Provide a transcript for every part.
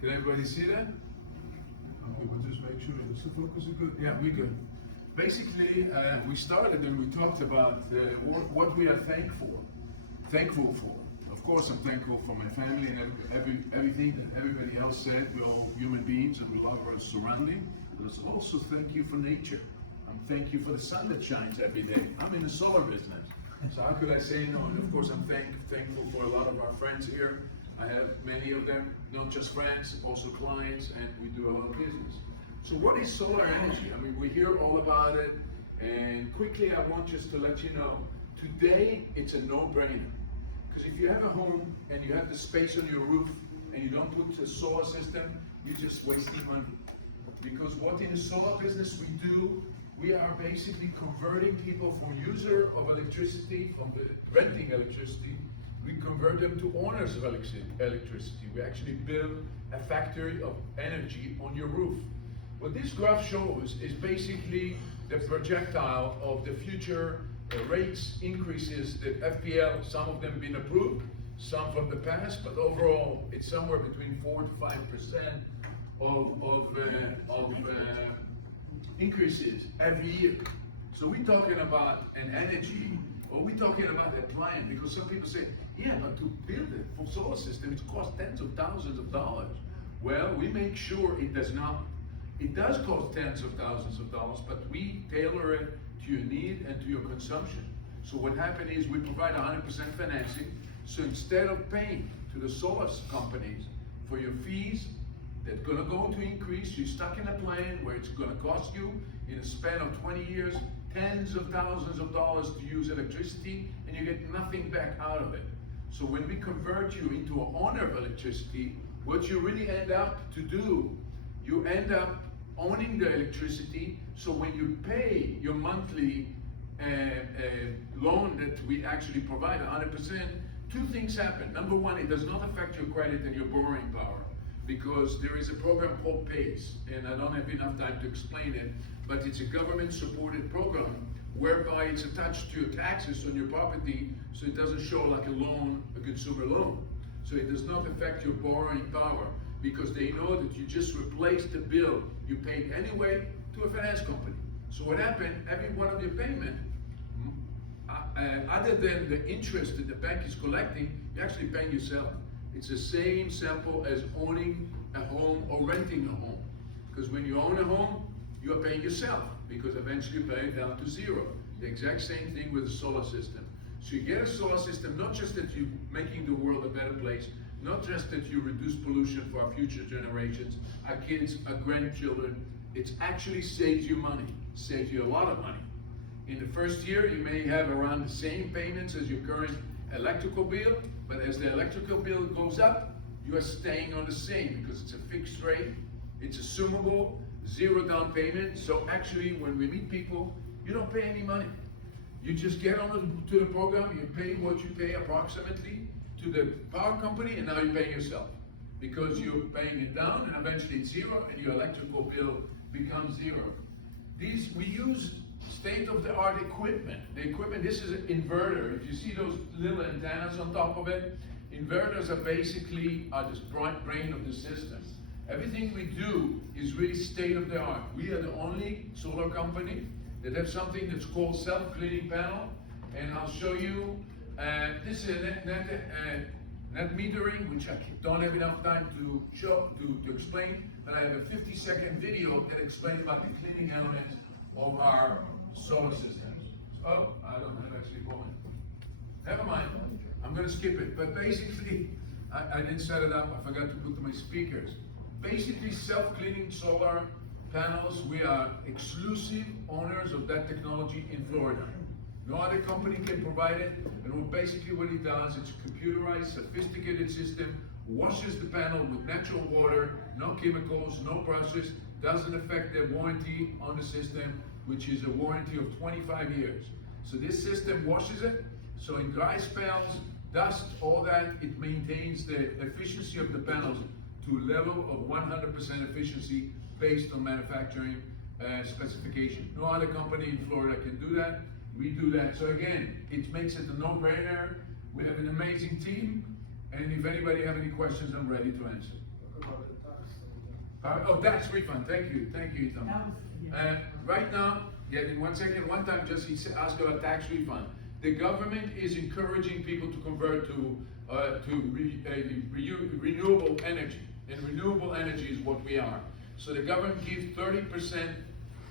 Can everybody see that? Okay, we'll just make sure the focus is good. Yeah, we're good. Basically, we started and we talked about what we are thankful for. Of course, I'm thankful for my family and everything that everybody else said. We're all human beings and we love our surrounding. But it's also thank you for nature. I'm thank you for the sun that shines every day. I'm in the solar business. So how could I say no? And of course, I'm thankful for a lot of our friends here. I have many of them, not just friends, also clients, and we do a lot of business. So what is solar energy? I mean, we hear all about it, and quickly I want just to let you know, today it's a no-brainer. Because if you have a home and you have the space on your roof and you don't put a solar system, you're just wasting money. Because what in the solar business we do, we are basically converting people from user of electricity, from the renting electricity, we convert them to owners of electricity. We actually build a factory of energy on your roof. What this graph shows is basically the projectile of the future rates increases that FPL, some of them been approved, some from the past, but overall it's somewhere between 4 to 5% of increases every year. So we're talking about an energy, or we're talking about a plan, because some people say, yeah, but to build a solar system, it costs tens of thousands of dollars. Well, we make sure it does not. It does cost tens of thousands of dollars, but we tailor it to your need and to your consumption. So what happened is we provide 100% financing. So instead of paying to the solar companies for your fees, that's gonna go to increase, you're stuck in a plan where it's gonna cost you, in a span of 20 years, tens of thousands of dollars to use electricity, and you get nothing back out of it. So when we convert you into an owner of electricity, what you really end up to do, you end up owning the electricity. So when you pay your monthly loan that we actually provide 100%, two things happen. Number one, it does not affect your credit and your borrowing power, because there is a program called PACE, and I don't have enough time to explain it, but it's a government-supported program whereby it's attached to your taxes on your property, so it doesn't show like a loan, a consumer loan. So it does not affect your borrowing power, because they know that you just replaced the bill you paid anyway to a finance company. So what happened, every one of your payment, other than the interest that the bank is collecting, you're actually paying yourself. It's the same simple as owning a home or renting a home. Because when you own a home, you are paying yourself, because eventually you pay it down to zero. The exact same thing with a solar system. So you get a solar system, not just that you're making the world a better place, not just that you reduce pollution for our future generations, our kids, our grandchildren, it actually saves you money, saves you a lot of money. In the first year, you may have around the same payments as your current electrical bill, but as the electrical bill goes up, you are staying on the same, because it's a fixed rate, it's assumable, zero down payment. So actually, when we meet people, you don't pay any money. You just get on to the program, you pay what you pay approximately to the power company, and now you're paying yourself, because you're paying it down, and eventually it's zero, and your electrical bill becomes zero. We use state-of-the-art equipment. The equipment, this is an inverter. If you see those little antennas on top of it, inverters are basically the brain of the system. Everything we do is really state-of-the-art. We are the only solar company that have something that's called self-cleaning panel, and I'll show you. This is a net metering, which I don't have enough time to explain, but I have a 50-second video that explains about the cleaning elements of our solar systems. Oh, I don't have actually one. Never mind, I'm gonna skip it. But basically, I didn't set it up, I forgot to put my speakers. Basically, self-cleaning solar panels, we are exclusive owners of that technology in Florida. No other company can provide it, and basically what it does, it's a computerized, sophisticated system, washes the panel with natural water, no chemicals, no process, doesn't affect the warranty on the system, which is a warranty of 25 years. So this system washes it, so in dry spells, dust, all that, it maintains the efficiency of the panels to a level of 100% efficiency based on manufacturing specification. No other company in Florida can do that. We do that. So again, it makes it a no-brainer. We have an amazing team, and if anybody have any questions, I'm ready to answer. Talk about the tax Oh, tax refund, thank you, Ethan. That was- yeah. Right now, yeah, in 1 second, one time just he asked about tax refund. The government is encouraging people to convert to renewable energy, and renewable energy is what we are. So the government gives 30%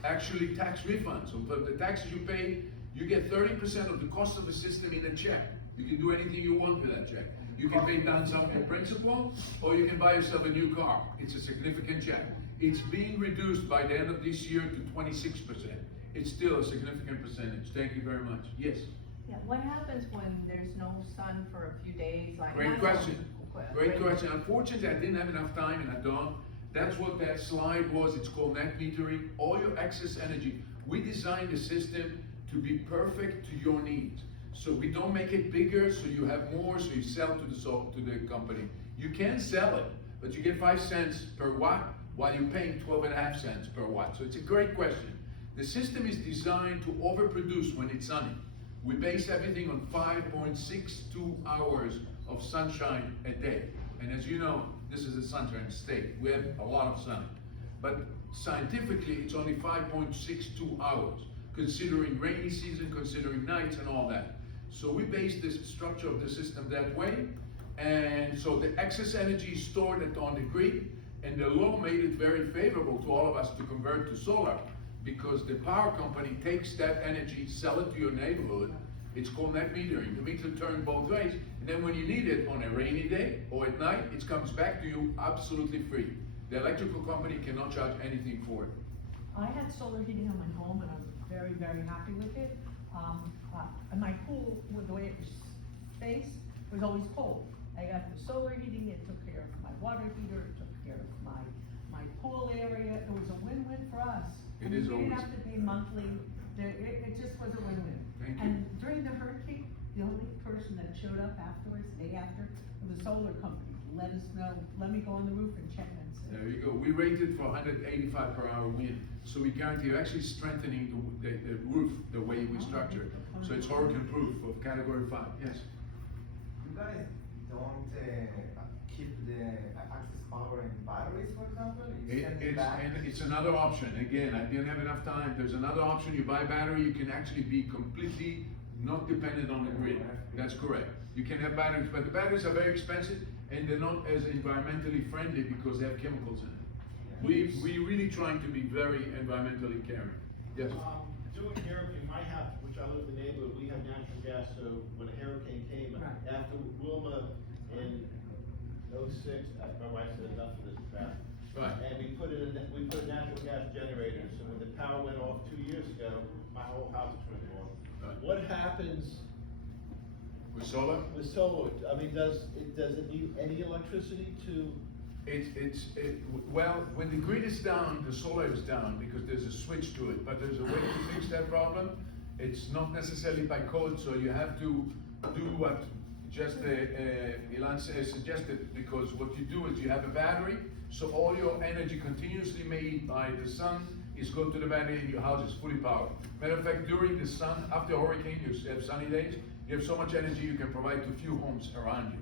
actually tax refund. So for the taxes you pay, you get 30% of the cost of the system in a check. You can do anything you want with that check. You can pay down some of the principal, or you can buy yourself a new car. It's a significant check. It's being reduced by the end of this year to 26%. It's still a significant percentage. Thank you very much. Yes? Yeah, what happens when there's no sun for a few days, like? Great not question. so- Great question. Unfortunately, I didn't have enough time and I don't. That's what that slide was. It's called net metering. All your excess energy. We designed the system to be perfect to your needs. So we don't make it bigger so you have more, so you sell to the company. You can sell it, but you get 5 cents per watt while you're paying 12.5 cents per watt. So it's a great question. The system is designed to overproduce when it's sunny. We base everything on 5.62 hours of sunshine a day. And as you know, this is a sunshine state. We have a lot of sun. But scientifically, it's only 5.62 hours, considering rainy season, considering nights and all that. So we base this structure of the system that way. And so the excess energy is stored on the grid, and the law made it very favorable to all of us to convert to solar, because the power company takes that energy, sell it to your neighborhood. It's called net metering. The meter turns both ways, and then when you need it on a rainy day or at night, it comes back to you absolutely free. The electrical company cannot charge anything for it. I had solar heating on my home and I was very, very happy with it. And my pool, with the way it was spaced, was always cold. I got the solar heating, it took care of my water heater, it took care of my pool area. It was a win-win for us. It is We didn't always. have to pay monthly. It just was a win-win. Thank you. And during the hurricane, the only person that showed up afterwards, the day after, was the solar company. Let us know, let me go on the roof and check and see. There you go. We rated for 185 per hour wind. So we guarantee you're actually strengthening the roof the way we structure it. So it's hurricane proof of category 5. Yes. You guys don't keep the access power in batteries, for example? You send it back? It's another option. Again, I didn't have enough time. There's another option. You buy battery, you can actually be completely not dependent on the grid. That's correct. You can have batteries, but the batteries are very expensive and they're not as environmentally friendly because they have chemicals in it. We really trying to be very environmentally caring. Yes. Doing hurricane, my house, which I live in the neighborhood, we have natural gas, so when a hurricane came, Right. after Wilma in '06, my wife said enough of this crap. Right. And we put a natural gas generator, so when the power went off 2 years ago, my whole house turned off. Right. What happens With solar? with solar? I mean, does it need any electricity to? Well, when the grid is down, the solar is down because there's a switch to it, but there's a way to fix that problem. It's not necessarily by code, so you have to do what just Ilan suggested, because what you do is you have a battery, so all your energy continuously made by the sun is go to the battery and your house is fully powered. Matter of fact, during the sun, after a hurricane, you have sunny days, you have so much energy you can provide to few homes around you.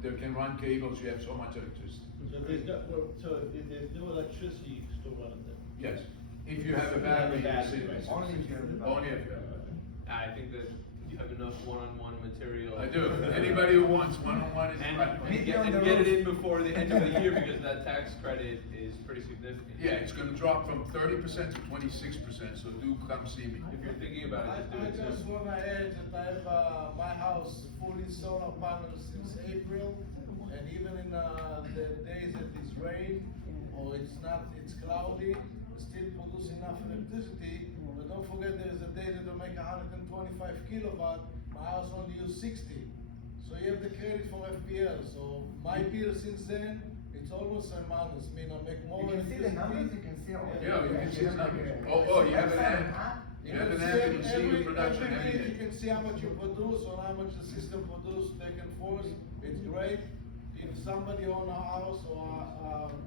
They can run cables, you have so much electricity. So if there's no electricity, you can still run it then? Yes, if you have a battery. Right. Only if you have the battery. Only if you have a battery. I think that you have enough one-on-one material. I do. Anybody who wants one-on-one is And, right. and get it in before the end of the year, because that tax credit is pretty significant. Yeah, it's gonna drop from 30% to 26%, so do come see me. If you're thinking about it, I just do it just soon. wanna add that I have my house fully solar panels since April, and even in the days that it's rain or it's cloudy, we still produce enough electricity. But don't forget, there's a day that will make 125 kilowatt. My house only use 60, so you have the credit for FPL. So my bill since then, it's almost a minus. I make more. You can see the electricity. numbers, you can see all. Yeah, you can see the have like numbers. a- Oh, you have an website, app? You You have can an app, you can see your production every every minute day. you can see how much you produce or how much the system produce back and forth. It's great. If somebody own a house or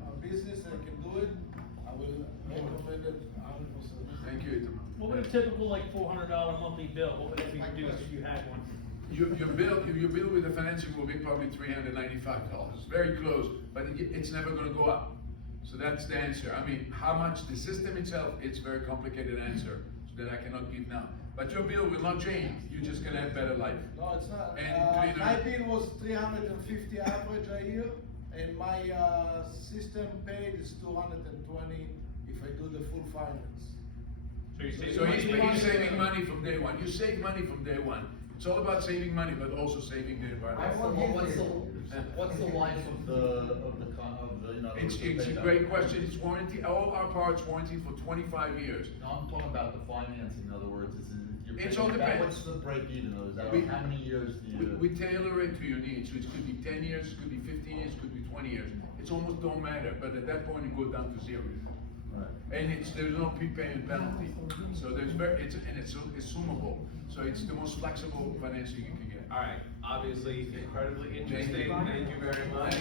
a business that can do it, I will recommend it 100%. Thank you, Itamar. What would a typical like $400 monthly bill, what would that be reduced if you had one? Your bill with the financing will be probably $395. Very close, but it's never gonna go up. So that's the answer. I mean, how much the system itself, it's a very complicated answer that I cannot give now. But your bill will not change. You're just gonna have better life. No, it's not. And My bill was 350 average a year, and my system paid is 220 if I do the full finance. So you're saving So money. he's saving money from day one. You save money from day one. It's all about saving money, but also saving the environment. What's the life of the, you know? It's the a payback? great question. It's warranty, all our parts warranted for 25 years. No, I'm talking about the financing, in other words, is it, you're It's paying all back, depends. what's the break even, though? Is that We- how many years do you? We tailor it to your needs, so it could be 10 years, it could be 15 years, it could be 20 years. It's almost don't matter, but at that point, it goes down to zero. Right. And there's no prepayment penalty, so it's assumable, so it's the most flexible financing you can get. All right, obviously incredibly interesting, you. thank you very much.